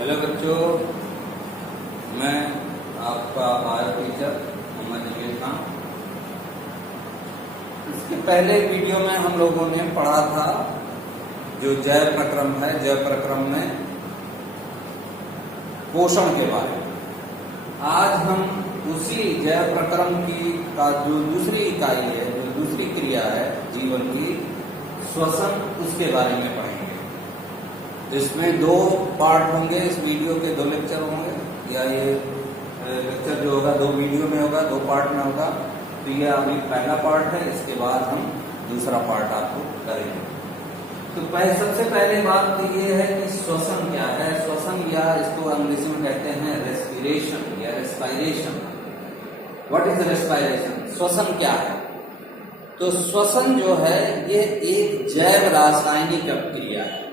Hello बच्चों, मैं आपका बायो टीचर मोहम्मद जमील खान। इसके पहले वीडियो में हम लोगों ने पढ़ा था जो जैव प्रक्रम है, जैव प्रक्रम में पोषण के बारे में। आज हम उसी जैव प्रक्रम की का जो दूसरी इकाई है, जो दूसरी क्रिया है जीवन की, श्वसन, उसके बारे में पढ़ेंगे। इसमें दो पार्ट होंगे, इस वीडियो के दो लेक्चर होंगे, या ये लेक्चर जो होगा दो वीडियो में होगा, दो पार्ट में होगा। तो ये अभी पहला पार्ट है, इसके बाद हम दूसरा पार्ट आपको करेंगे। तो सबसे पहले बात तो ये है कि श्वसन क्या है। श्वसन, या इसको अंग्रेजी में कहते हैं रेस्पिरेशन या रेस्पायरेशन। What is respiration? श्वसन क्या है? तो श्वसन जो है ये एक जैव रासायनिक अपक्रिया है,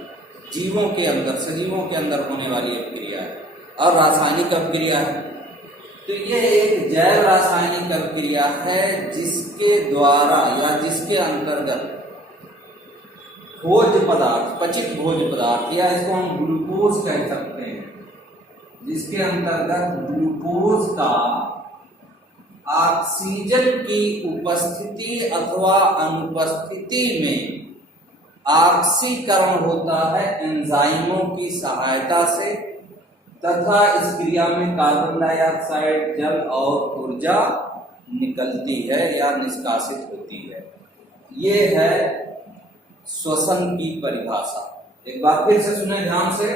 जीवों के अंदर, सजीवों के अंदर होने वाली अपक्रिया है और रासायनिक अपक्रिया है। तो ये एक जैव रासायनिक अपक्रिया है जिसके द्वारा या जिसके अंतर्गत भोज्य पदार्थ, पचित भोज्य पदार्थ, या इसको हम ग्लूकोज कह सकते हैं, जिसके अंतर्गत ग्लूकोज का ऑक्सीजन की उपस्थिति अथवा अनुपस्थिति में ऑक्सीकरण होता है एंजाइमों की सहायता से, तथा इस क्रिया में कार्बन डाइऑक्साइड, जल और ऊर्जा निकलती है या निष्कासित होती है। ये है श्वसन की परिभाषा। एक बार फिर से सुने ध्यान से।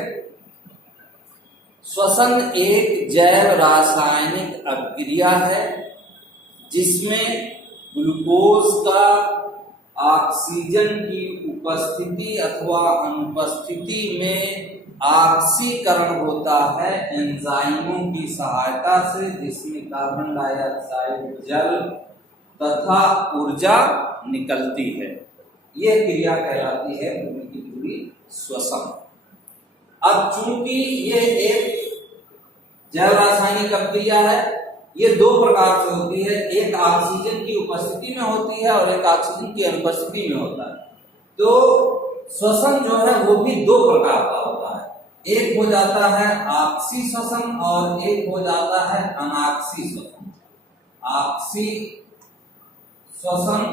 श्वसन एक जैव रासायनिक अपक्रिया है जिसमें ग्लूकोज का ऑक्सीजन की उपस्थिति अथवा अनुपस्थिति में ऑक्सीकरण होता है एंजाइमों की सहायता से, जिसमें कार्बन डाइऑक्साइड, जल तथा ऊर्जा निकलती है। ये क्रिया कहलाती है पूरी की पूरी श्वसन। अब चूंकि ये एक जैव रासायनिक अपक्रिया है, ये दो प्रकार से होती है, एक ऑक्सीजन की उपस्थिति में होती है और एक ऑक्सीजन की अनुपस्थिति में होता है। तो श्वसन जो है वो भी दो प्रकार का होता है। एक हो जाता है ऑक्सी श्वसन और एक हो जाता है अनॉक्सी श्वसन। ऑक्सी श्वसन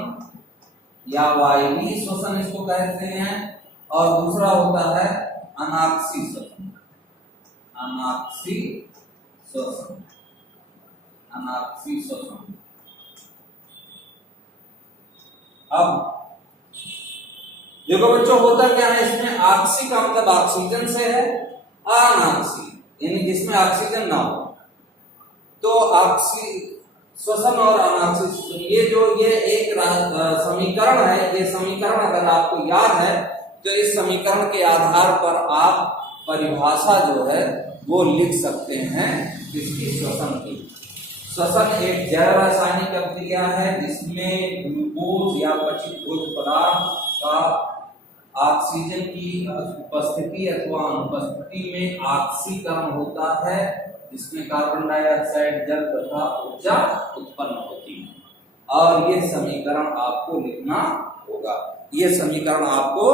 या वायवीय श्वसन इसको कहते हैं, और दूसरा होता है अनॉक्सी श्वसन। अनॉक्सी श्वसन, अनॉक्सी श्वसन। अब देखो बच्चों, होता क्या है इसमें, ऑक्सी का मतलब ऑक्सीजन से है, अनॉक्सी यानी जिसमें ऑक्सीजन ना हो। तो ऑक्सी श्वसन और अनॉक्सी श्वसन, ये एक समीकरण है। ये समीकरण अगर आपको याद है तो इस समीकरण के आधार पर आप परिभाषा जो है वो लिख सकते हैं इसकी, श्वसन की। श्वसन एक जैव रासायनिक अपक्रिया है जिसमें ग्लूकोज या पचित भोज्य पदार्थ का ऑक्सीजन की उपस्थिति अथवा अनुपस्थिति में ऑक्सीकरण होता है, जिसमें कार्बन डाइऑक्साइड, जल तथा ऊर्जा उत्पन्न होती है। और ये समीकरण आपको लिखना होगा। ये समीकरण आपको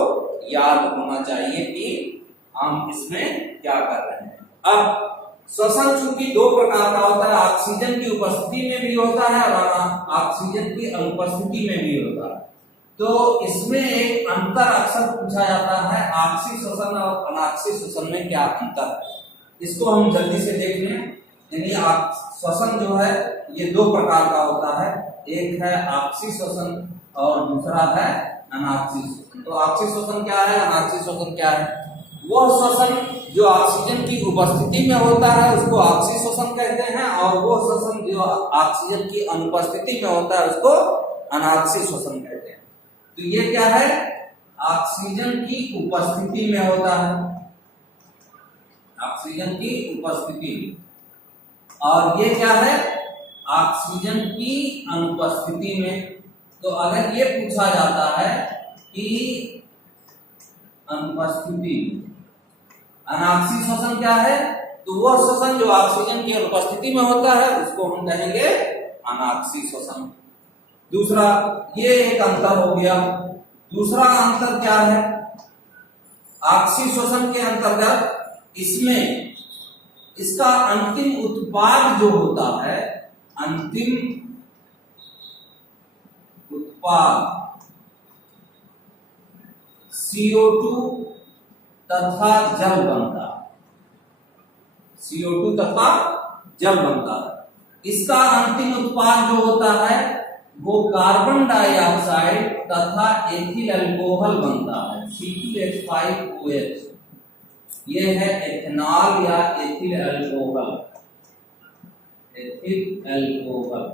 याद होना चाहिए कि हम इसमें क्या कर रहे हैं। अब श्वसन चूंकि दो प्रकार का होता है, ऑक्सीजन की उपस्थिति में भी होता है और ऑक्सीजन की अनुपस्थिति में भी होता है। तो इसमें एक अंतर अक्सर पूछा जाता है, ऑक्सी श्वसन और अनॉक्सी श्वसन में क्या अंतर है, इसको हम जल्दी से देख लें। यानी श्वसन जो है ये दो प्रकार का होता है, एक है ऑक्सी श्वसन और दूसरा है अनॉक्सी श्वसन। तो ऑक्सी श्वसन क्या है, अनॉक्सी श्वसन क्या है? वो श्वसन जो ऑक्सीजन की उपस्थिति में होता है उसको ऑक्सी श्वसन कहते हैं, और वो श्वसन जो ऑक्सीजन की अनुपस्थिति में होता है उसको अनॉक्सी श्वसन कहते हैं। तो ये क्या है, ऑक्सीजन की उपस्थिति में होता है, ऑक्सीजन की उपस्थिति में, और ये क्या है, ऑक्सीजन की अनुपस्थिति में। तो अगर ये पूछा जाता है कि अनुपस्थिति, अनॉक्सी श्वसन क्या है, तो वो श्वसन जो ऑक्सीजन की अनुपस्थिति में होता है उसको हम कहेंगे अनॉक्सी श्वसन। दूसरा, ये एक अंतर हो गया। दूसरा अंतर क्या है, ऑक्सी श्वसन के अंतर्गत इसमें इसका अंतिम उत्पाद जो होता है, अंतिम उत्पाद CO2 तथा जल बनता है, CO2 तथा जल बनता है। इसका अंतिम उत्पाद जो होता है वो कार्बन डाइऑक्साइड तथा एथिल अल्कोहल बनता है, C2H5OH। ये है एथेनॉल या ethyl alcohol, ethyl alcohol,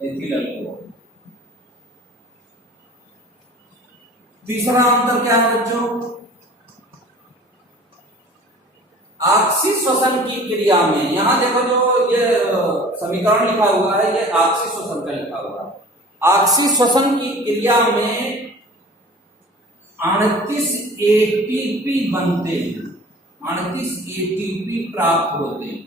ethyl alcohol. तीसरा अंतर क्या है बच्चों? आपसी श्वसन की क्रिया में, यहां देखो जो ये समीकरण लिखा हुआ है ये आपसी श्वसन का लिखा हुआ है। आपसी श्वसन की क्रिया में 38 ATP बनते हैं, 38 ATP प्राप्त होते हैं।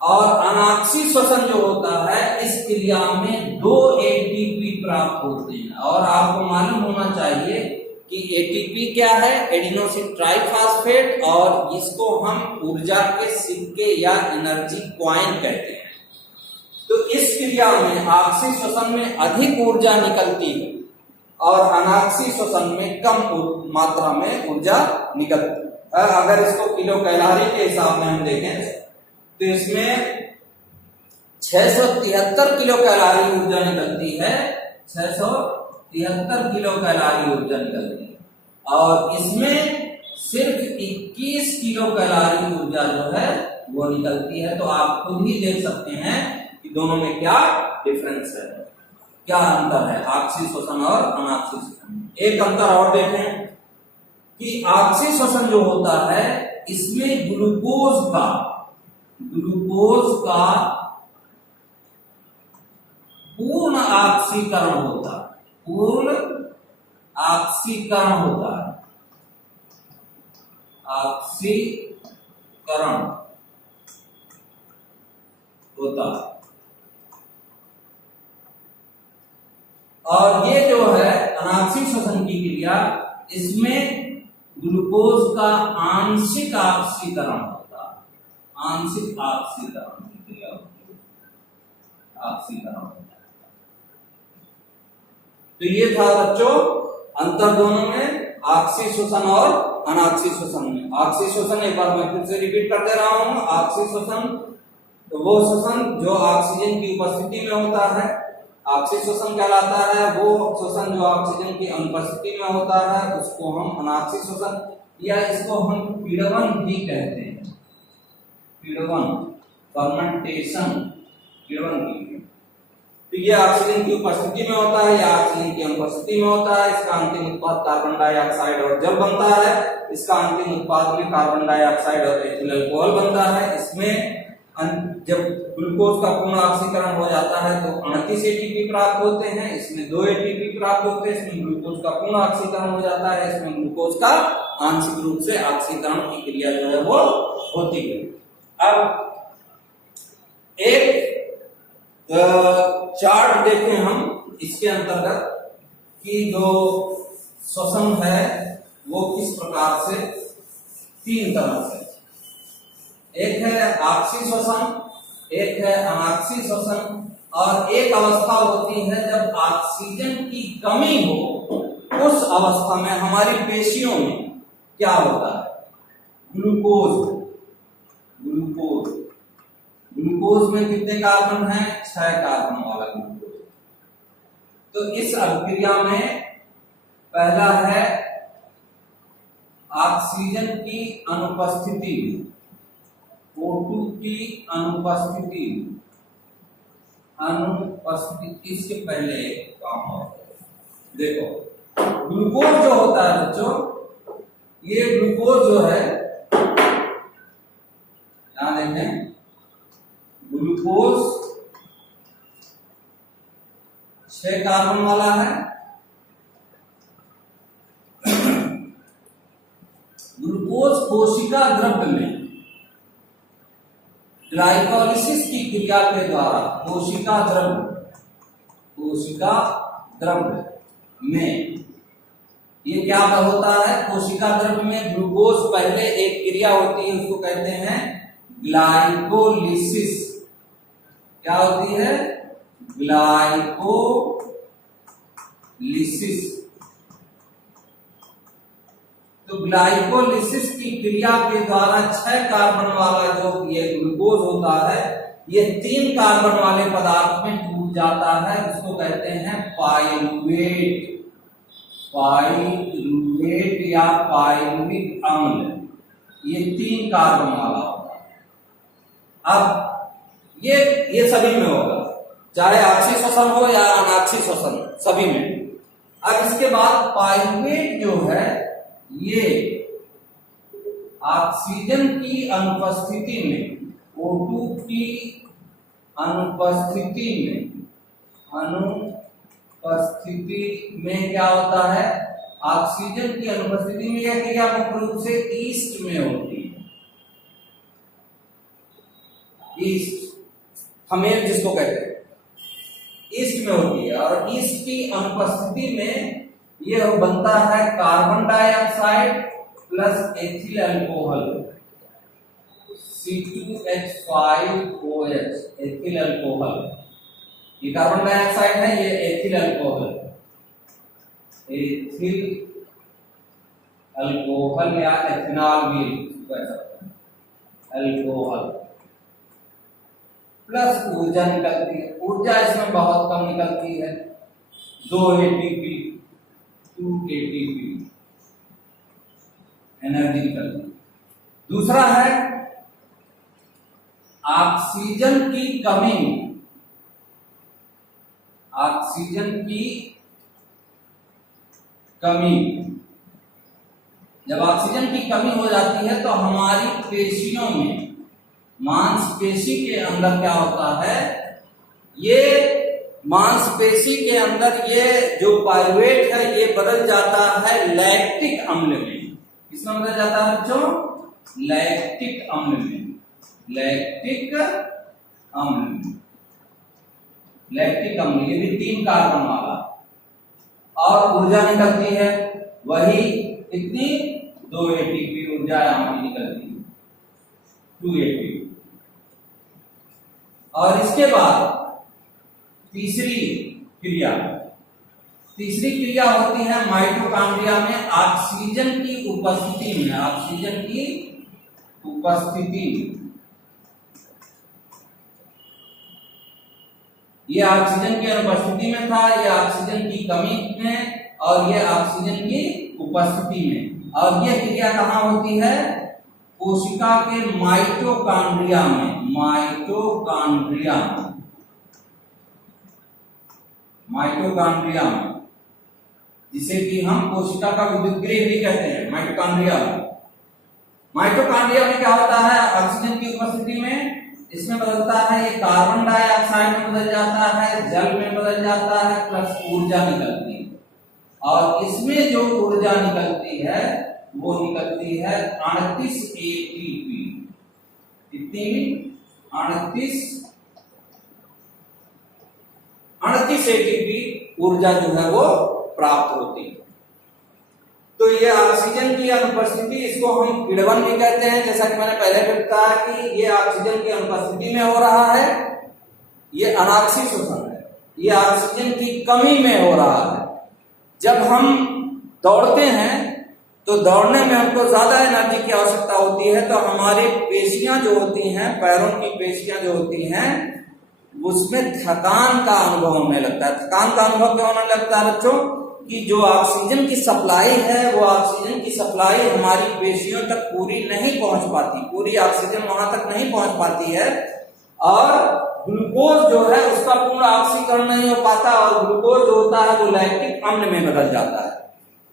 और अनाक्षी श्वसन जो होता है इस क्रिया में 2 ATP प्राप्त होते हैं। और आपको मालूम होना चाहिए कि ATP क्या है, एडिनोसिन ट्राइफॉस्फेट, और इसको हम ऊर्जा के सिक्के या एनर्जी कॉइन कहते हैं। तो इस क्रिया में आक्षी श्वसन में अधिक ऊर्जा निकलती है और अनाक्षी श्वसन में कम मात्रा में ऊर्जा निकलती है। अगर इसको किलो कैलोरी के हिसाब में हम देखें तो इसमें 673 किलो कैलोरी ऊर्जा निकलती है, 673 किलो कैलोरी ऊर्जा निकलती है। और इसमें सिर्फ 21 किलो कैलोरी ऊर्जा जो है वो निकलती है। तो आप खुद ही देख सकते हैं कि दोनों में क्या डिफरेंस है, क्या अंतर है आक्षी श्वसन और अनाक्षी श्वसन। एक अंतर और देखें कि आक्षी श्वसन जो होता है इसमें ग्लूकोज का पूर्ण ऑक्सीकरण होता है, पूर्ण ऑक्सीकरण होता है, ऑक्सीकरण होता है। और ये जो है अनाक्षी श्वसन की क्रिया, इसमें ग्लूकोज का आंशिक ऑक्सीकरण होता है, आंशिक ऑक्सीकरण की क्रिया होती है, ऑक्सीकरण होता है। तो ये था बच्चों अंतर दोनों में, ऑक्सी श्वसन और अनाक्षी श्वसन में। ऑक्सी श्वसन एक बार मैं फिर से रिपीट कर दे रहा हूं, ऑक्सी श्वसन तो वो श्वसन जो ऑक्सीजन की उपस्थिति में होता है, ऑक्सी श्वसन कहलाता है। वो श्वसन जो ऑक्सीजन की अनुपस्थिति में होता है उसको हम अनाक्षी श्वसन या इसको हम पीड़वन भी कहते हैं, पीड़वन, फर्मेंटेशन, पीड़वन की। तो ये ऑक्सीजन की उपस्थिति में होता है या ऑक्सीजन की अनुपस्थिति में होता है। इसका अंतिम उत्पाद कार्बन डाइऑक्साइड और जल बनता है। इसका अंतिम उत्पाद में कार्बन डाइऑक्साइड और एथिल अल्कोहल बनता है। इसमें जब ग्लूकोज का पूर्ण ऑक्सीकरण हो जाता है तो 38 ATP प्राप्त होते हैं, इसमें 2 ATP प्राप्त होते हैं। इसमें ग्लूकोज का पूर्ण ऑक्सीकरण हो जाता है, इसमें ग्लूकोज का आंशिक रूप से ऑक्सीकरण की क्रिया जो है वो होती है। अब एक चार्ट देखें हम इसके अंतर्गत कि जो श्वसन है वो किस प्रकार से, 3 तरह से, एक है आक्षी श्वसन, एक है अनाक्षी श्वसन, और एक अवस्था होती है जब ऑक्सीजन की कमी हो। उस अवस्था में हमारी पेशियों में क्या होता है, ग्लूकोज में कितने कार्बन हैं, 6 कार्बन वाला ग्लूकोज। तो इस अभिक्रिया में पहला है ऑक्सीजन की अनुपस्थिति, O2 की अनुपस्थिति, इसके पहले काम हो। देखो ग्लूकोज जो होता है बच्चों, ये ग्लूकोज जो है, यहां देखें, ग्लूकोज 6 कार्बन वाला है। ग्लूकोज कोशिका द्रव्य में ग्लाइकोलिसिस की क्रिया के द्वारा कोशिका द्रव्य कोशिका द्रव्य में ये क्या होता है, कोशिका द्रव्य में ग्लूकोज पहले एक क्रिया होती है, उसको कहते हैं ग्लाइकोलिसिस। क्या होती है, ग्लाइकोलिसिस। तो ग्लाइकोलिसिस की क्रिया के द्वारा 6 कार्बन वाला जो ये ग्लूकोज होता है, ये 3 कार्बन वाले पदार्थ में टूट जाता है, उसको कहते हैं पाइरुवेट। पाइरुवेट या पाइरुविक अम्ल, ये 3 कार्बन वाला होता है। अब ये सभी में होगा, चाहे ऑक्सी श्वसन हो या अनाक्सी श्वसन, सभी में। अब इसके बाद पाइरुवेट जो है, ये ऑक्सीजन की अनुपस्थिति में, O2 की अनुपस्थिति में क्या होता है, ऑक्सीजन की अनुपस्थिति में यह क्रिया मुख्य रूप से ईस्ट में होती है। ईस्ट, खमेर जिसको कहते हैं, ईस्ट में होती है। और ईस्ट की अनुपस्थिति में यह बनता है carbon dioxide plus ethyl alcohol, C2H5OH, ethyl alcohol. ये कार्बन डाइऑक्साइड है, ये एथिल अल्कोहल, एथिल अल्कोहल या एथेनॉल भी कह सकते हैं, अल्कोहल। प्लस ऊर्जा निकलती है, ऊर्जा इसमें बहुत कम निकलती है, 2 ATP, 2 ATP एनर्जी निकलती है। दूसरा है ऑक्सीजन की कमी। ऑक्सीजन की कमी, जब ऑक्सीजन की कमी हो जाती है तो हमारी पेशियों में, मांसपेशी के अंदर क्या होता है, ये मांसपेशी के अंदर ये जो पाइरुवेट है, ये बदल जाता है लैक्टिक अम्ल में। किसमें बदल जाता है बच्चों, लैक्टिक अम्ल में, लैक्टिक अम्ल, लैक्टिक अम्ल, ये भी 3 कार्बन वाला। और ऊर्जा निकलती है वही कितनी, 2 ATP ऊर्जा यहां पर निकलती है, 2 ATP। और इसके बाद तीसरी क्रिया होती है माइटोकॉन्ड्रिया में ऑक्सीजन की उपस्थिति में, ऑक्सीजन की उपस्थिति में। ये ऑक्सीजन की अनुपस्थिति में था, ये ऑक्सीजन की कमी में, और ये ऑक्सीजन की उपस्थिति में। और ये क्रिया कहाँ होती है, कोशिका के माइटोकॉन्ड्रिया में, माइटोकॉन्ड्रिया में, जिसे कि हम कोशिका का विद्युत गृह भी कहते हैं, माइटोकॉन्ड्रिया। माइटोकॉन्ड्रिया में क्या होता है, ऑक्सीजन की उपस्थिति में इसमें बदलता है, ये कार्बन डाइऑक्साइड में बदल जाता है, जल में बदल जाता है, प्लस ऊर्जा निकलती है। और इसमें जो ऊर्जा निकलती है वो निकलती है 38 ATP। कितनी, 38 ATP ऊर्जा जो है वो प्राप्त होती है। तो ये ऑक्सीजन की अनुपस्थिति, इसको हम किण्वन भी कहते हैं, जैसा कि मैंने पहले भी बताया कि ये ऑक्सीजन की अनुपस्थिति में हो रहा है, ये अनाक्सी श्वसन है, ये ऑक्सीजन की कमी में हो रहा है। जब हम दौड़ते हैं तो दौड़ने में हमको ज्यादा एनर्जी की आवश्यकता होती है, तो हमारी पेशियां जो होती हैं, पैरों की पेशियां जो होती हैं, उसमें थकान का अनुभव होने लगता है। थकान का अनुभव क्यों होने लगता है बच्चों, कि जो ऑक्सीजन की सप्लाई है, वो ऑक्सीजन की सप्लाई हमारी पेशियों तक पूरी नहीं पहुंच पाती, पूरी ऑक्सीजन वहां तक नहीं पहुंच पाती है, और ग्लूकोज जो है उसका पूर्ण ऑक्सीकरण नहीं हो पाता, और ग्लूकोज जो होता है वो लैक्टिक अम्ल में बदल जाता है।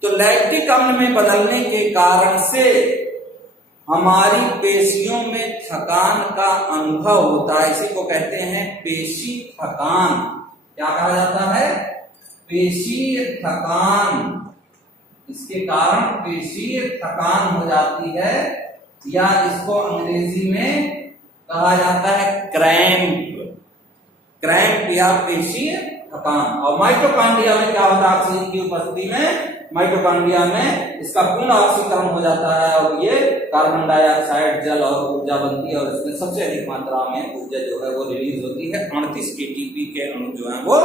तो लैक्टिक अम्ल में बदलने के कारण से हमारी पेशियों में थकान का अनुभव होता है, इसी को कहते हैं पेशी थकान। क्या कहा जाता है, पेशी थकान। इसके कारण पेशी थकान हो जाती है, या इसको अंग्रेजी में कहा जाता है क्रैम्प, क्रैम्प या पेशी थकान। थकान। और माइटोकॉन्ड्रिया में क्या होता है, ऑक्सीजन की उपस्थिति में माइटोकॉन्ड्रिया में इसका पूर्ण ऑक्सीकरण हो जाता है और ये कार्बन डाइऑक्साइड, जल और ऊर्जा बनती है और इसमें सबसे अधिक मात्रा में ऊर्जा जो है वो रिलीज होती है। 38 केटीपी के अणु जो है वो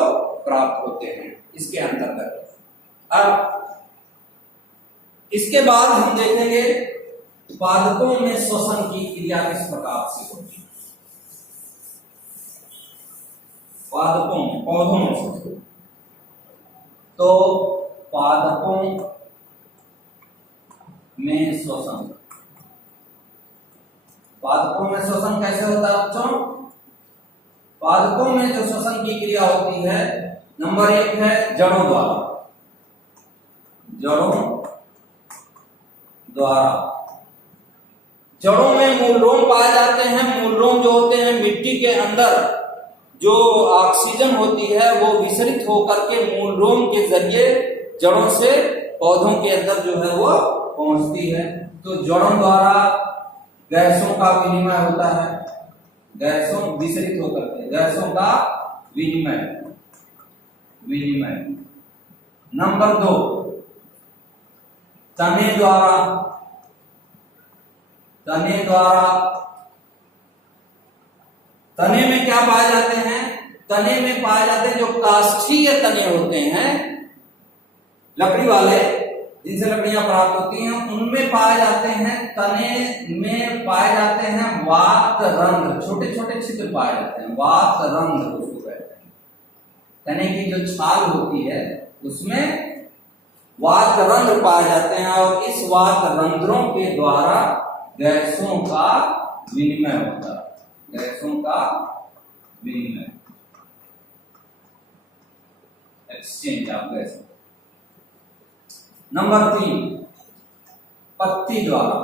प्राप्त होते हैं इसके अंतर्गत। अब इसके बाद हम देखेंगे पादपों में श्वसन की क्रिया किस प्रकार से होती है। पादपों में, पौधों में, तो पादपों में श्वसन, पादपों में श्वसन कैसे होता है बच्चों? पादपों में जो श्वसन की क्रिया होती है, नंबर 1 है जड़ों द्वारा, जड़ों द्वारा। जड़ों में मूलरोम पाए जाते हैं। मूलरोम जो होते हैं मिट्टी के अंदर जो ऑक्सीजन होती है वो विसरित होकर के मूलरोम के जरिए जड़ों से पौधों के अंदर जो है वो पहुंचती है। तो जड़ों द्वारा गैसों का विनिमय होता है, गैसों विसरित होकर के गैसों का विनिमय, विनिमय। नंबर 2 तने द्वारा, तने द्वारा। तने में क्या पाए जाते हैं? तने में पाए जाते हैं जो काष्ठीय तने होते हैं, लकड़ी वाले जिनसे लकड़ियां प्राप्त होती हैं, उनमें पाए जाते हैं। तने में पाए जाते हैं वात रंध्र, छोटे छोटे छिद्र पाए जाते हैं, वात रंध्र उसको कहते हैं। तने की जो छाल होती है उसमें वात रंध्र पाए जाते हैं और इस वात रंध्रों के द्वारा गैसों का विनिमय होता है, गैसों का विनिमय, एक्सचेंज ऑफ गैस। नंबर 3 पत्ती द्वारा।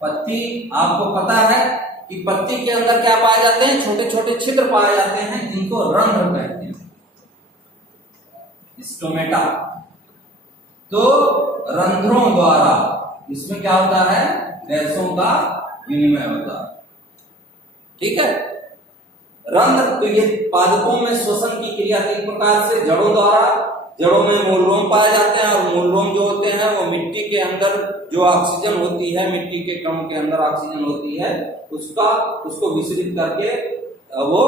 पत्ती, आपको पता है कि पत्ती के अंदर क्या पाए जाते हैं? छोटे छोटे छिद्र पाए जाते हैं जिनको रंध्र कहते हैं, स्टोमेटा। तो रंध्रों द्वारा इसमें क्या होता है? गैसों का विनिमय होता है। ठीक है, रंध्र। तो ये पादपों में श्वसन की क्रिया 3 प्रकार से, जड़ों द्वारा, जड़ों में मूलरोम पाए जाते हैं और मूलरोम जो होते हैं वो मिट्टी के अंदर जो ऑक्सीजन होती है, मिट्टी के कणों के अंदर ऑक्सीजन होती है, उसको विसरित करके वो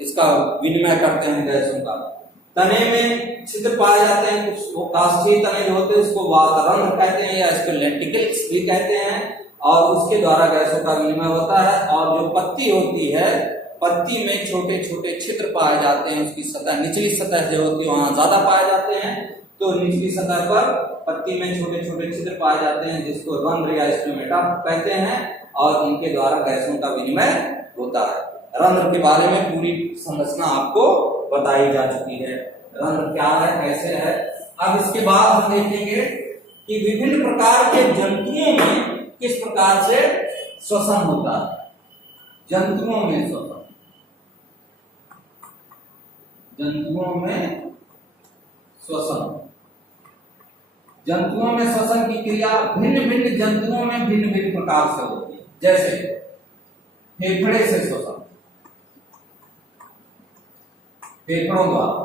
इसका विनिमय करते हैं गैसों का। तने में छिद्र पाए जाते हैं, कुछ वो काष्ठीय तने जो होते हैं उसको वातरंध्र कहते हैं या इसको लेंटिकल्स भी कहते हैं और उसके द्वारा गैसों का विनिमय होता है। और जो पत्ती होती है, पत्ती में छोटे छोटे छिद्र पाए जाते हैं, उसकी सतह, निचली सतह जो होती है वहां ज्यादा पाए जाते हैं। तो निचली सतह पर पत्ती में छोटे छोटे छिद्र पाए जाते हैं जिसको रंध्र या स्टोमेटा कहते हैं और इनके द्वारा गैसों का विनिमय होता है। रंध्र के बारे में पूरी संरचना आपको बताई जा चुकी है, रंध्र क्या है, कैसे है। अब इसके बाद हम देखेंगे कि विभिन्न प्रकार के जंतुओं में किस प्रकार से श्वसन होता है। जंतुओं में श्वसन, जंतुओं में श्वसन, जंतुओं में श्वसन की क्रिया भिन्न भिन्न जंतुओं में भिन्न भिन्न प्रकार से होती है। जैसे फेफड़े से श्वसन, फेफड़ों द्वारा,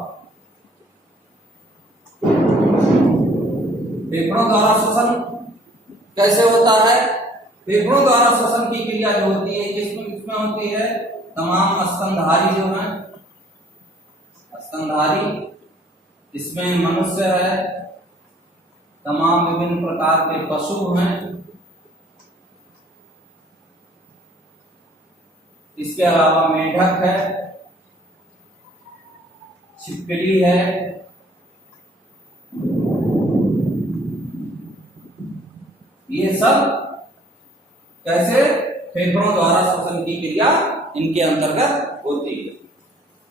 फेफड़ों द्वारा श्वसन कैसे होता है? फेफड़ों द्वारा श्वसन की क्रिया जो होती है किसमें किसमें होती है? तमाम स्तनधारी जो है, स्तनधारी, इसमें मनुष्य है, तमाम विभिन्न प्रकार के पशु हैं, इसके अलावा मेढक है, छिपकली है, ये सब कैसे फेफड़ों द्वारा श्वसन की क्रिया इनके अंतर्गत होती है।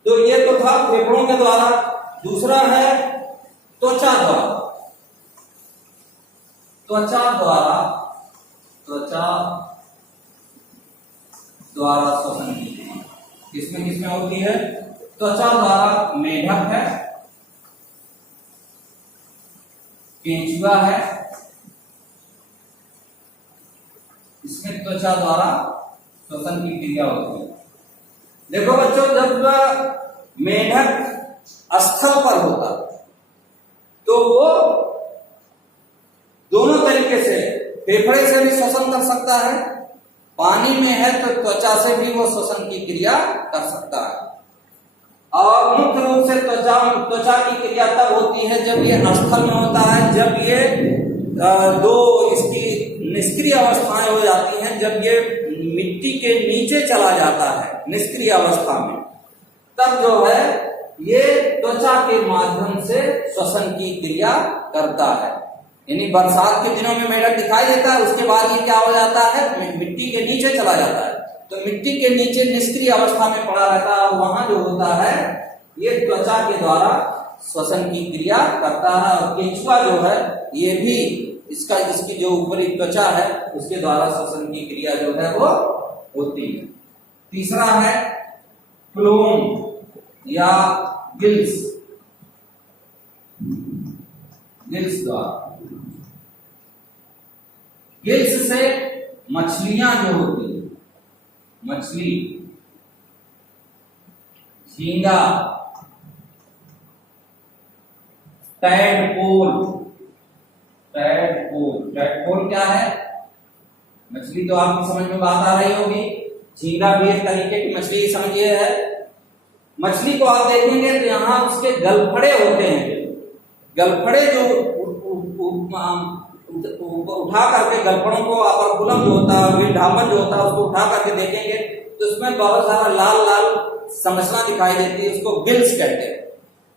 तो ये तो था फेफड़ों के द्वारा। दूसरा है त्वचा द्वारा। त्वचा द्वारा, त्वचा द्वारा श्वसन की क्रिया किसमें किसमें होती है? त्वचा द्वारा मेढक है, केंचुआ है, इसमें त्वचा द्वारा श्वसन की क्रिया होती है। देखो बच्चों, जब मेढक स्थल पर होता तो वो दोनों तरीके से फेफड़े से भी श्वसन कर सकता है, पानी में है तो त्वचा से भी वो श्वसन की क्रिया कर सकता है। और मुख्य रूप से त्वचा की क्रिया तब होती है जब ये स्थल में होता है, जब ये दो इसकी निष्क्रिय अवस्थाएं हो जाती हैं, जब ये मिट्टी के नीचे चला जाता है निष्क्रिय अवस्था में, तब जो है ये त्वचा के माध्यम से श्वसन की क्रिया करता है। यानी बरसात के दिनों में मेढक दिखाई देता है, उसके बाद ये क्या हो जाता है, मिट्टी के नीचे चला जाता है, तो मिट्टी के नीचे निष्क्रिय अवस्था में पड़ा रहता है, वहां जो होता है ये त्वचा के द्वारा श्वसन की क्रिया करता है। और केंचुआ जो है ये भी इसकी जो ऊपरी त्वचा है उसके द्वारा श्वसन की क्रिया जो है वो होती है। तीसरा है फ्लोम या गिल्स द्वारा। गिल्स से मछलियां जो होती है, मछली, झींगा, टैडपोल क्या है, मछली तो आपकी समझ में बात आ रही होगी। झींगा भी एक तरीके की मछली समझिए है। मछली को आप देखेंगे तो यहाँ उसके गलफड़े होते हैं, गलफड़े जो उठा करके गलफड़ों को अपरकुलम जो होता है, ढापन जो होता है, उसको उठा करके देखेंगे तो उसमें बहुत सारा लाल लाल संरचना दिखाई देती है, उसको गिल्स कहते हैं।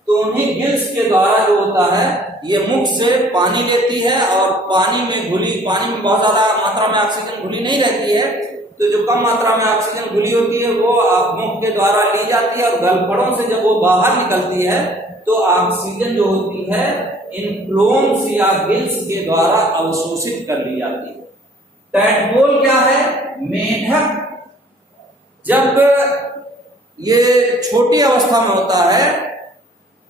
तो उन्हीं गिल्स के द्वारा जो होता है ये मुख से पानी लेती है और पानी में बहुत ज्यादा मात्रा में ऑक्सीजन घुली नहीं रहती है, तो जो कम मात्रा में ऑक्सीजन घुली होती है वो मुख के द्वारा ली जाती है और गलफड़ों से जब वो बाहर निकलती है तो ऑक्सीजन जो होती है इन फ्लोम्स या गिल्स के द्वारा अवशोषित कर ली जाती है। टैडपोल क्या है, मेढक जब ये छोटी अवस्था में होता है,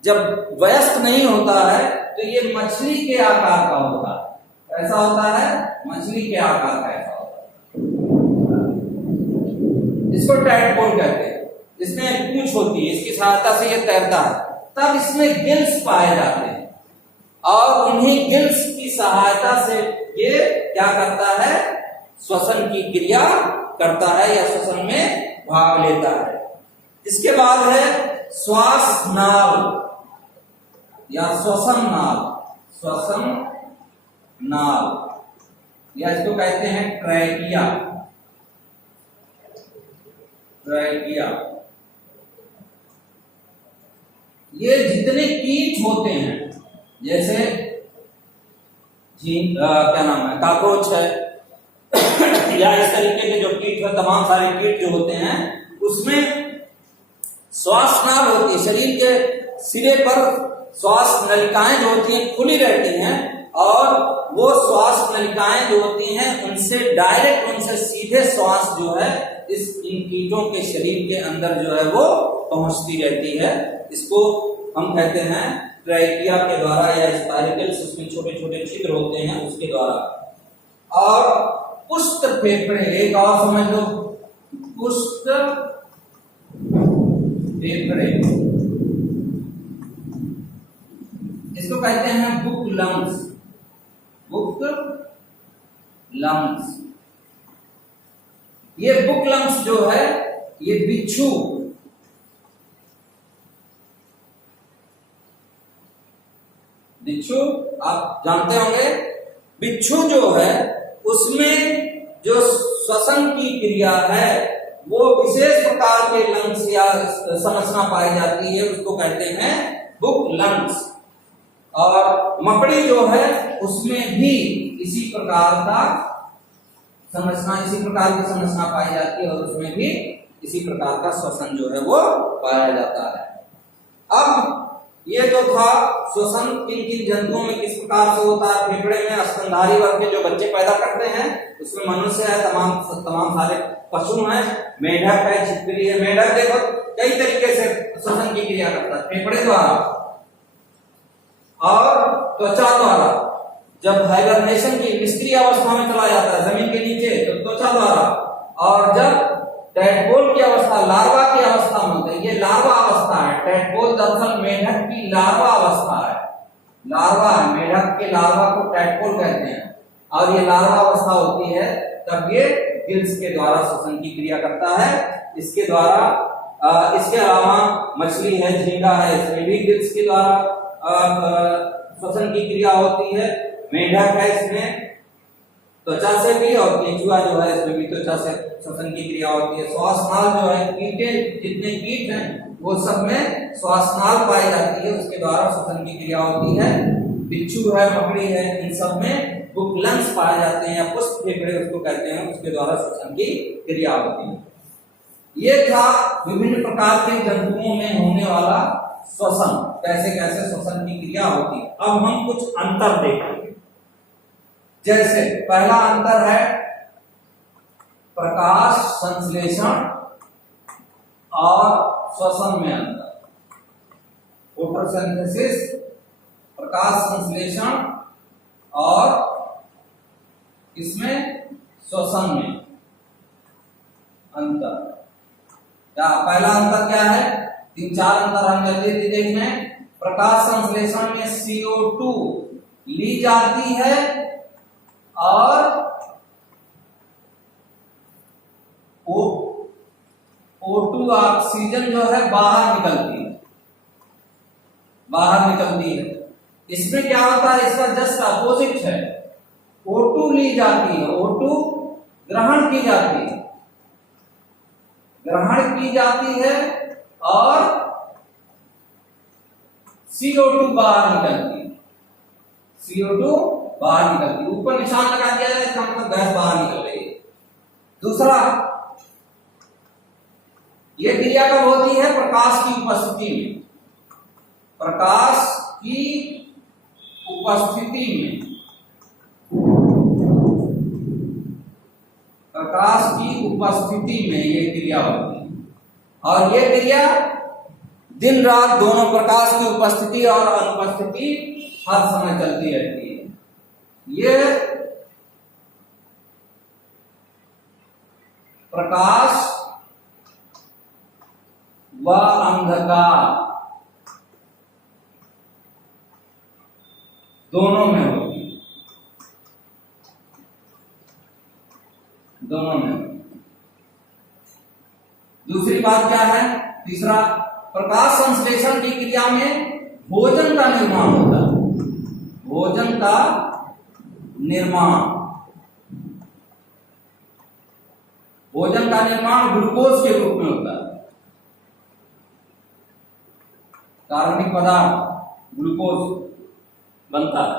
जब वयस्क नहीं होता है तो ये मछली के आकार का होता है। ऐसा होता है, मछली के आकार का ऐसा होता है, इसको टैडपोल कहते हैं। इसमें पूंछ होती है, इसकी सहायता से ये तैरता है, तब इसमें गिल्स पाए जाते हैं और उन्हीं गिल्स की सहायता से ये क्या करता है, श्वसन की क्रिया करता है या श्वसन में भाग लेता है। इसके बाद है श्वास नाल या श्वसन नाल या इसको कहते हैं ट्रैकिया। ये जितने कीट होते हैं, जैसे क्या नाम है, काकरोच है या इस तरीके के जो कीट है, तमाम सारे कीट जो होते हैं उसमें श्वास नाल होती है। शरीर के सिरे पर श्वास नलिकाएं जो होती हैं खुली रहती हैं और वो श्वास नलिकाएं जो होती हैं उनसे डायरेक्ट, उनसे सीधे श्वास जो है इन कीटों के शरीर के अंदर जो है वो पहुंचती रहती है। इसको हम कहते हैं ट्रैकिया के द्वारा या स्पाइरकल्स, उसमें छोटे छोटे छिद्र होते हैं उसके द्वारा। और पुष्ट फेफड़े, एक और समझ लो, पुष्ट फेफड़े, इसको कहते हैं बुक लंग्स। ये बुक लंग्स जो है ये बिच्छू आप जानते होंगे। बिच्छू जो है उसमें जो श्वसन की क्रिया है वो विशेष प्रकार के लंग्स या संरचना पाई जाती है, उसको कहते हैं बुक लंग्स। और मकड़ी जो है उसमें भी इसी प्रकार की संरचना पाई जाती है और उसमें भी इसी प्रकार का श्वसन जो है वो पाया जाता है। अब ये जो था श्वसन किन किन जंतुओं में किस प्रकार से होता है। फेफड़े में स्तनधारी वर्ग के जो बच्चे पैदा करते हैं उसमें मनुष्य है, तमाम सारे पशु हैं, मेढक है, छिपकली है। मेढक देखो कई तरीके से श्वसन की क्रिया करता है, फेफड़े द्वारा और त्वचा द्वारा। जब हाइबरनेशन की निष्क्रिय अवस्था में चला जाता है जमीन के नीचे तो त्वचा द्वारा, और जब टैडपोल की अवस्था लार्वा की अवस्था में होते हैं। ये लार्वा अवस्था है। टैडपोल दरअसल मेढक की लार्वा अवस्था है। लार्वा है, मेढक के लार्वा को टैडपोल कहते हैं। और ये लार्वा अवस्था होती है तब ये गिल्स के द्वारा श्वसन की क्रिया करता है। इसके द्वारा इसके अलावा मछली है, झींगा है, इसमें भी गिल्स के द्वारा श्वसन की क्रिया होती है। मेढक है, इसमें त्वचा से भी, और केंचुआ जो है इसमें भी त्वचा से श्वसन की क्रिया होती है। श्वासनाल जो है, कीटे जितने कीट हैं वो सब में श्वासनाल पाई जाती है, उसके द्वारा श्वसन की क्रिया होती है। बिच्छू है, मकड़ी है, इन सब में बुक लंग्स पाए जाते हैं या पुष्प फेफड़े उसको कहते हैं, उसके द्वारा श्वसन की क्रिया होती है। ये था विभिन्न प्रकार के जंतुओं में होने वाला श्वसन, कैसे कैसे श्वसन की क्रिया होती है। अब हम कुछ अंतर देखेंगे। जैसे पहला अंतर है प्रकाश संश्लेषण और श्वसन में अंतर। फोटोसिंथेसिस, प्रकाश संश्लेषण और इसमें श्वसन में अंतर। पहला अंतर क्या है? 3-4 अंतर हम जल्दी देख लें। प्रकाश संश्लेषण में CO2 ली जाती है और O2 ऑक्सीजन जो है बाहर निकलती है, बाहर निकलती है। इसमें क्या होता है? इसका जस्ट अपोजिट है। O2 ली जाती है, O2 ग्रहण की जाती है, ग्रहण की जाती है और CO2 बाहर निकलती है, CO2 बाहर निकलती है। ऊपर निशान लगा दिया जाए, इसका मतलब गैस बाहर निकल रही है। दूसरा, यह क्रिया कब होती है? प्रकाश की उपस्थिति में। प्रकाश की उपस्थिति में, प्रकाश की उपस्थिति में यह क्रिया होती है। और यह क्रिया दिन रात दोनों, प्रकाश की उपस्थिति और अनुपस्थिति हर समय चलती रहती है। यह प्रकाश व अंधकार दोनों में होती है, दोनों में। दूसरी बात क्या है? तीसरा, प्रकाश संश्लेषण की क्रिया में भोजन का निर्माण होता है। भोजन का निर्माण, भोजन का निर्माण ग्लूकोज के रूप में होता है। कार्बनिक पदार्थ ग्लूकोज बनता है।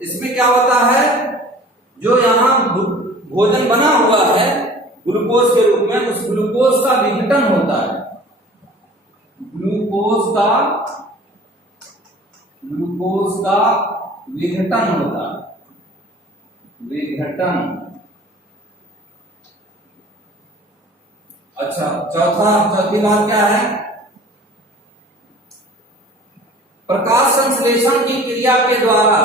इसमें क्या होता है? जो यहां भोजन बना हुआ है ग्लूकोज के रूप में, उस ग्लूकोज का विघटन होता है। ग्लूकोज का विघटन होता है, विघटन। अच्छा, चौथी बात क्या है? प्रकाश संश्लेषण की क्रिया के द्वारा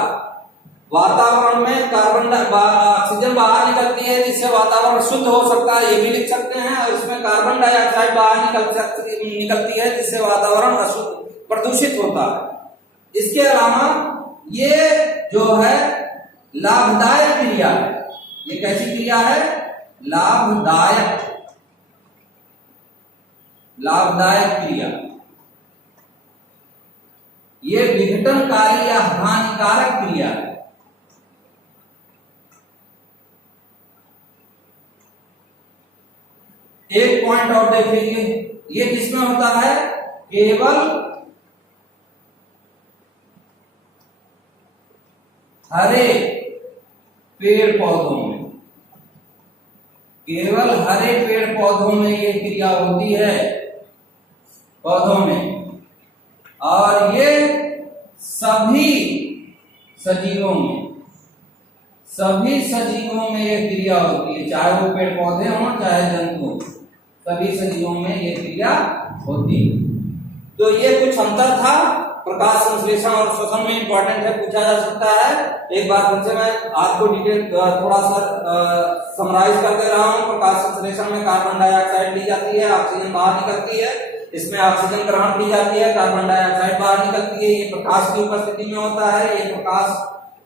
वातावरण में ऑक्सीजन बाहर निकलती है, जिससे वातावरण शुद्ध हो सकता है, ये भी लिख सकते हैं। और इसमें कार्बन डाइऑक्साइड बाहर निकलती है, जिससे वातावरण अशुद्ध, प्रदूषित होता है। इसके अलावा ये जो है लाभदायक क्रिया है। ये कैसी क्रिया है? लाभदायक, लाभदायक क्रिया। ये विघटनकारी या हानिकारक क्रिया है। एक पॉइंट और देख लीजिए, ये किसमें होता है? केवल हरे पेड़ पौधों में, केवल हरे पेड़ पौधों में ये क्रिया होती है, पौधों में। और ये सभी सजीवों में, सभी सजीवों में ये क्रिया होती है, चाहे वो पेड़ पौधे हों चाहे जंतु हों, सभी सजीवों में ये क्रिया होती है। तो ये कुछ अंतर था प्रकाश संश्लेषण और श्वसन में इंपॉर्टेंट है, पूछा जा सकता है। एक बार फिर से मैं आपको डिटेल थोड़ा सा समराइज कर दे रहा हूं। प्रकाश संश्लेषण में कार्बन डाइऑक्साइड ली जाती है, ऑक्सीजन बाहर निकलती है। इसमें ऑक्सीजन ग्रहण की जाती है, कार्बन डाइऑक्साइड बाहर निकलती है। ये प्रकाश की उपस्थिति में होता है। ये प्रकाश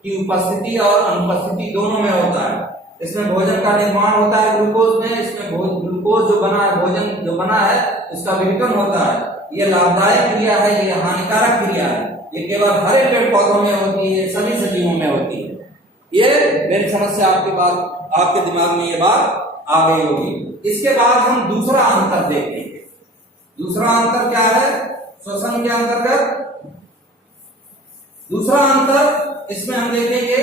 की उपस्थिति और अनुपस्थिति दोनों में होता है। इसमें भोजन का निर्माण होता है ग्लूकोज में। इसमें ग्लूकोज जो बना है, भोजन जो बना है, उसका विघटन होता है। ये लाभदायक क्रिया है, ये हानिकारक क्रिया है। ये केवल हरे पेड़ पौधों में होती है, सभी सजीवों में होती है। ये मेरी समझ से आपके दिमाग में ये बात आ गई होगी। इसके बाद हम दूसरा अंतर देखेंगे। दूसरा अंतर क्या है श्वसन के अंतर्गत? दूसरा अंतर इसमें हम देखेंगे,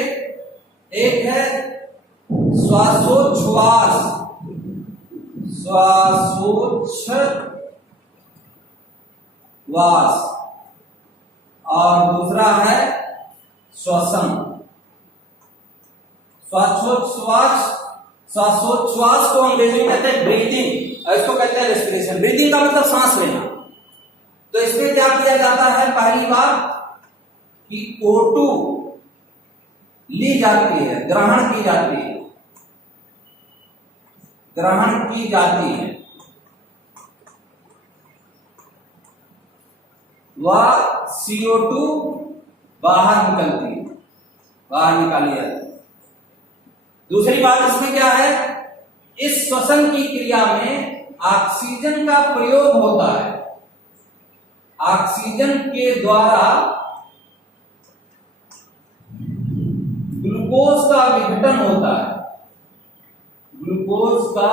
एक है श्वासोच्छ्वास, श्वासोच्छ्वास, और दूसरा है श्वसन। श्वासोच्छ्वास को अंग्रेजी में कहते हैं ब्रीदिंग, और इसको कहते हैं रेस्पिरेशन। ब्रीदिंग का मतलब सांस लेना। तो इसमें क्या किया जाता है? पहली बात कि O2 ली जाती है, ग्रहण की जाती है, ग्रहण की जाती है, वह CO2 बाहर निकलती है, बाहर निकाली जाती है। दूसरी बात इसमें क्या है? इस श्वसन की क्रिया में ऑक्सीजन का प्रयोग होता है। ऑक्सीजन के द्वारा ग्लूकोज का विघटन होता है, ग्लूकोज का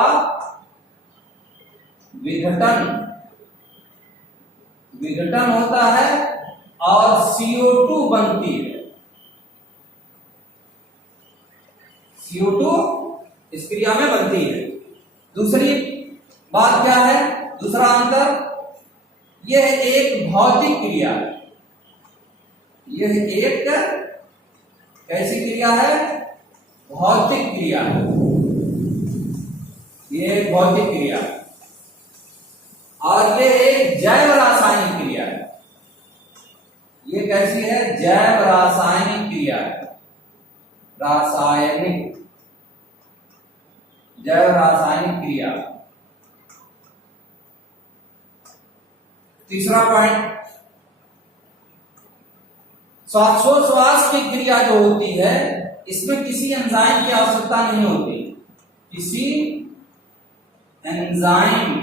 विघटन होता है और CO2 बनती है। CO2 इस क्रिया में बनती है। दूसरी बात क्या है? दूसरा अंतर, यह एक भौतिक क्रिया है। यह एक कैसी क्रिया है? भौतिक क्रिया है। यह एक भौतिक क्रिया है और यह एक जैव रासायनिक क्रिया है। यह कैसी है? जैव रासायनिक क्रिया है। जैव रासायनिक क्रिया। तीसरा पॉइंट, श्वासोच्छ्वास की क्रिया जो होती है, इसमें किसी एंजाइम की आवश्यकता नहीं होती। किसी एंजाइम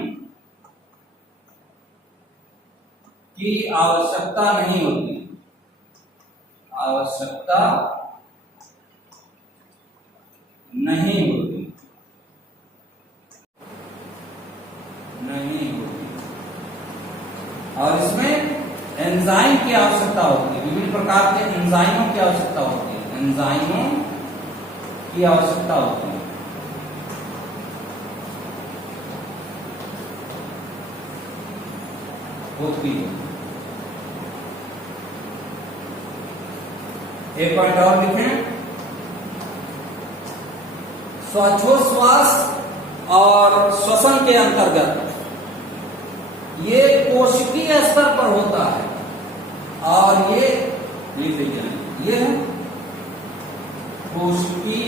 की आवश्यकता नहीं होती, आवश्यकता नहीं होती, नहीं होती। और इसमें एंजाइम की आवश्यकता होती है, विभिन्न प्रकार के एंजाइमों की आवश्यकता होती है, एंजाइमों की आवश्यकता होती है। होती है। एक पॉइंट और लिखें, श्वासोच्छ्वास और श्वसन के अंतर्गत ये कोशिकीय स्तर पर होता है और ये कोशिकीय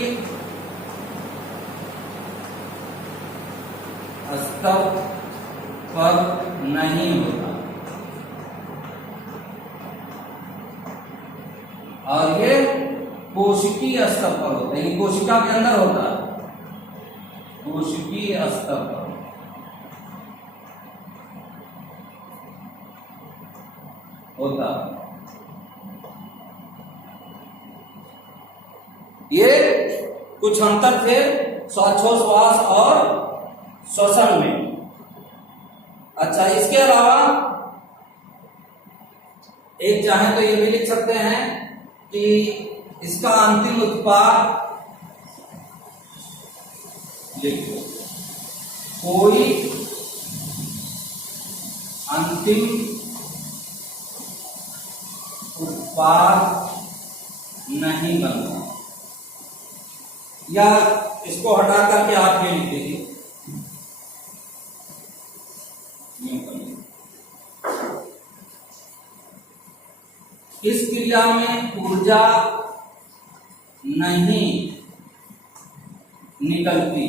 स्तर पर नहीं होता और ये कोशिकीय स्तर पर होता है, कोशिका के अंदर होता है, कोशिकीय स्तर पर होता। ये कुछ अंतर थे श्वासोच्छ्वास और श्वसन में। अच्छा, इसके अलावा एक चाहे तो ये भी लिख सकते हैं कि इसका अंतिम उत्पाद लिखो, कोई अंतिम उत्पाद नहीं बनता, या इसको हटा करके आप ये लिख दीजिए, इस क्रिया में ऊर्जा नहीं निकलती,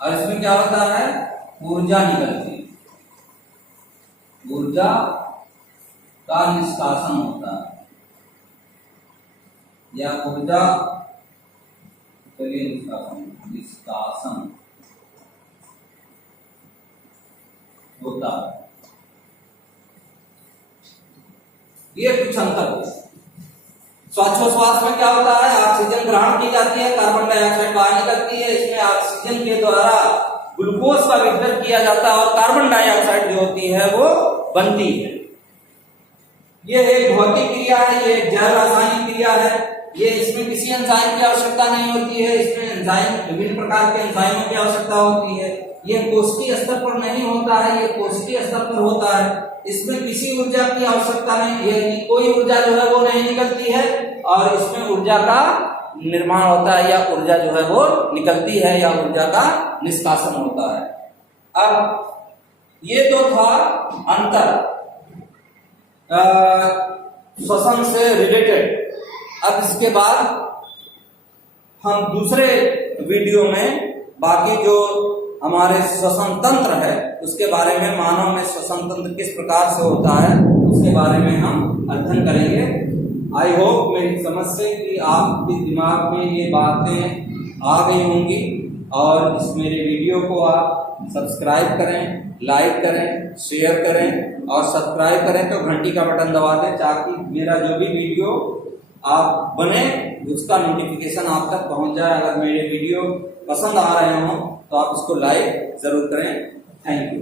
और इसमें क्या होता है, ऊर्जा निकलती, ऊर्जा का निष्कासन होता है, या ऊर्जा निष्कासन होता है। ये कुछ अंतर है। श्वासोच्छ्वास में क्या होता है, ऑक्सीजन ग्रहण की जाती है, कार्बन डाइऑक्साइड बाहर निकलती है। इसमें ऑक्सीजन के द्वारा ग्लूकोज का विघटन किया जाता है और कार्बन डाइऑक्साइड जो होती है वो बनती है। ये एक भौतिक क्रिया है, ये एक जैव रासायनिक क्रिया है। ये इसमें किसी एंजाइम की आवश्यकता नहीं होती है। इसमें एंजाइम, विभिन्न प्रकार के एंजाइमों की आवश्यकता होती है। ये कोशिकीय स्तर पर नहीं होता है, ये कोशिकीय स्तर पर होता है। इसमें किसी ऊर्जा की आवश्यकता नहीं है, कोई ऊर्जा जो है वो नहीं निकलती है, और इसमें ऊर्जा का निर्माण होता है, या ऊर्जा जो है वो निकलती है, या ऊर्जा का निष्कासन होता है। अब ये तो था अंतर श्वसन से रिलेटेड। अब इसके बाद हम दूसरे वीडियो में बाकी जो हमारे श्वसन तंत्र है उसके बारे में, मानव में श्वसन तंत्र किस प्रकार से होता है उसके बारे में हम अध्ययन करेंगे। आई होप मेरी समझ से कि आपके दिमाग में ये बातें आ गई होंगी, और इस मेरे वीडियो को आप सब्सक्राइब करें, लाइक करें, शेयर करें, और सब्सक्राइब करें तो घंटी का बटन दबा दें, ताकि मेरा जो भी वीडियो आप बने उसका नोटिफिकेशन आप तक पहुंच जाए। अगर मेरे वीडियो पसंद आ रहे हो तो आप इसको लाइक जरूर करें। Thank you.